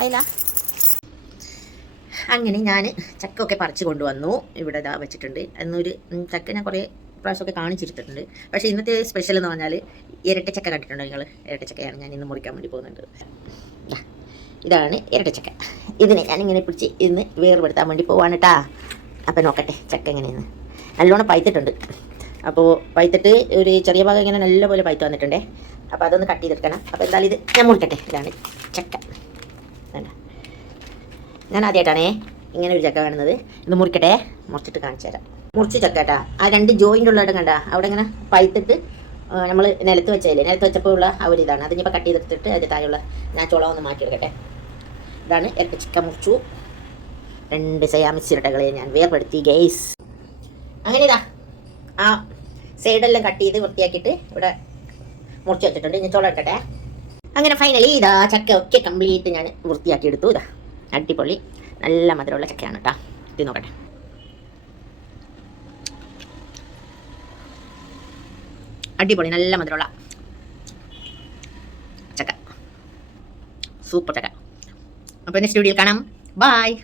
ആയില്ല അങ്ങനെ ഞാൻ ചക്കൊക്കെ പറിച്ചു കൊണ്ടുവന്നു. ഇവിടെ ഇതാ വെച്ചിട്ടുണ്ട്. എന്നൊരു ചക്ക ഞാൻ കുറേ പ്രാവശ്യമൊക്കെ കാണിച്ചിരുത്തിട്ടുണ്ട്. പക്ഷേ ഇന്നത്തെ സ്പെഷ്യൽ എന്ന് പറഞ്ഞാൽ ഇരട്ടച്ചക്ക കണ്ടിട്ടുണ്ടോ നിങ്ങൾ ഇരട്ടച്ചക്കയാണ് ഞാൻ ഇന്ന് മുറിക്കാൻ വേണ്ടി പോകുന്നുണ്ട് ഇതാണ് ഇതാണ് ഇരട്ടച്ചക്ക ഇതിനെ ഞാൻ ഇങ്ങനെ പിടിച്ച് ഇന്ന് വേർപെടുത്താൻ വേണ്ടി പോവാണ് കേട്ടാ അപ്പം നോക്കട്ടെ ചക്ക എങ്ങനെയെന്ന് നല്ലോണം പൈത്തിട്ടുണ്ട് അപ്പോൾ പൈത്തിട്ട് ഒരു ചെറിയ ഭാഗം ഇങ്ങനെ നല്ലപോലെ പൈത്ത് വന്നിട്ടുണ്ടേ. അപ്പോൾ അതൊന്ന് കട്ട് ചെയ്തെടുക്കണം. അപ്പോൾ എന്തായാലും ഇത് ഞാൻ മുറിക്കട്ടെ ഇതാണ്. ചക്ക. ഞാൻ ആദ്യമായിട്ടാണേ ഇങ്ങനെ ഒരു ചക്ക കാണുന്നത്. ഇത് മുറിക്കട്ടെ. മുറിച്ചിട്ട് കാണിച്ചു തരാം. മുറിച്ച് ചക്ക കേട്ടാ. ആ രണ്ട് ജോയിന്റ് ഉള്ളവിടെ കണ്ട? അവിടെ ഇങ്ങനെ പഴുത്തിട്ട് നമ്മൾ നിലത്ത് വെച്ചതില്ലേ? നിലത്ത് വെച്ചപ്പോൾ ഉള്ള ആ ഒരു ഇതാണ്. അതിനിപ്പോൾ കട്ട് ചെയ്തെടുത്തിട്ട് അതിന്റെ താഴെയുള്ള ഞാൻ ചുളം ഒന്ന് മാറ്റിയെടുക്കട്ടെ ഇതാണ് ഇരട്ട ചിക്കൻ മുറിച്ചു. രണ്ട് സയാമിച്ചിരട്ടകളെ ഞാൻ വേർപ്പെടുത്തി ഗെയ്സ് അങ്ങനെ ഇതാ. ആ സൈഡെല്ലാം കട്ട് ചെയ്ത് വൃത്തിയാക്കിയിട്ട് ഇവിടെ മുറിച്ച് വെച്ചിട്ടുണ്ട് ഇനി ചോളം എടുക്കട്ടെ അങ്ങനെ ഫൈനലി ഇതാ ചക്ക ഒക്കെ കംപ്ലീറ്റ് ഞാൻ വൃത്തിയാക്കി എടുത്തു ഇതാ അടിപൊളി നല്ല മധുരമുള്ള ചക്കയാണ് കേട്ടോ ഇത് നോക്കട്ടെ. അടിപൊളി നല്ല മധുരമുള്ള ചക്ക. സൂപ്പർ ചക്ക. അപ്പോൾ നെക്സ്റ്റ് സ്റ്റുഡിയോയിൽ കാണാം. ബായ്